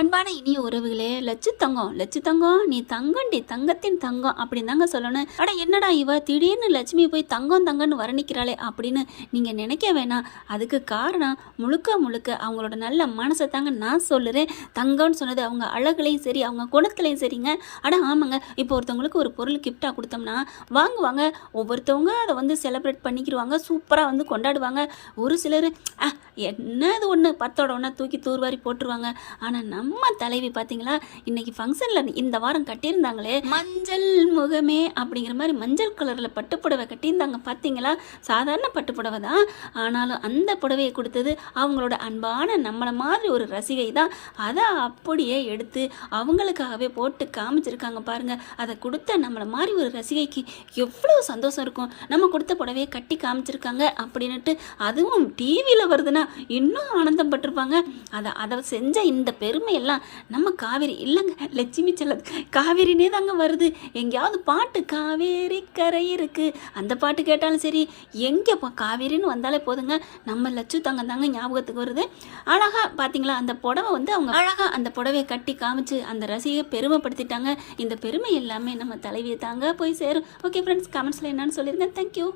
அன்பான இனிய உறவுகளே, லட்சு தங்கம் லட்சு தங்கம் நீ தங்கண்டி, தங்கத்தின் தங்கம் அப்படின்னு தாங்க சொல்லணும். அட என்னடா இவ திடீர்னு லட்சுமி போய் தங்கம் தங்கன்னு வர்ணிக்கிறாளே அப்படின்னு நீங்க நினைக்க வேணாம். அதுக்கு காரணம் முழுக்க முழுக்க அவங்களோட நல்ல மனசை தாங்க நான் சொல்லுறேன். தங்கம்னு சொன்னது அவங்க அழகுலையும் சரி, அவங்க குணத்துலையும் சரிங்க. அட ஆமாங்க, இப்போ ஒருத்தவங்களுக்கு ஒரு பொருள் கிஃப்டாக கொடுத்தோம்னா வாங்குவாங்க. ஒவ்வொருத்தவங்க அதை வந்து செலிப்ரேட் பண்ணிக்கிடுவாங்க, சூப்பராக வந்து கொண்டாடுவாங்க. ஒரு சிலர் என்னது ஒன்று பத்தோட ஒன்றா தூக்கி தூர்வாரி போட்டுருவாங்க. ஆனால் நம்ம தலைவி பார்த்தீங்களா, இன்னைக்கு ஃபங்க்ஷனில் இந்த வாரம் கட்டியிருந்தாங்களே மஞ்சள் முகமே அப்படிங்கிற மாதிரி மஞ்சள் கலரில் பட்டுப்புடவை கட்டியிருந்தாங்க பார்த்தீங்களா. சாதாரண பட்டுப்புடவை தான், ஆனாலும் அந்த புடவையை கொடுத்தது அவங்களோட அன்பான நம்மளை மாதிரி ஒரு ரசிகை தான். அதை அப்படியே எடுத்து அவங்களுக்காகவே போட்டு காமிச்சிருக்காங்க பாருங்கள். அதை கொடுத்த நம்மளை மாதிரி ஒரு ரசிகைக்கு எவ்வளோ சந்தோஷம் இருக்கும். நம்ம கொடுத்த புடவையை கட்டி காமிச்சிருக்காங்க அப்படின்ட்டு, அதுவும் டிவியில் வருதுன்னா இன்னும் ஆனந்தம் பட்டிருப்பாங்க. அதை செஞ்ச இந்த பெருமையெல்லாம் நம்ம காவேரி இல்லைங்க, லட்சுமி செல்ல காவேரினே தாங்க வருது. எங்கேயாவது பாட்டு காவேரி கரை இருக்கு அந்த பாட்டு கேட்டாலும் சரி, எங்கே காவேரின்னு வந்தாலே போதுங்க நம்ம லட்சு தங்கம் தாங்க ஞாபகத்துக்கு வருது. அழகா பார்த்தீங்களா அந்த புடவை வந்து அவங்க அழகா அந்த புடவையை கட்டி காமிச்சு அந்த ரசிகையை பெருமைப்படுத்திட்டாங்க. இந்த பெருமை எல்லாமே நம்ம தலைவியை தாங்க போய் சேரும். ஓகே ஃப்ரெண்ட்ஸ், கமெண்ட்ஸில் என்னன்னு சொல்லிடுங்க. தேங்க்யூ.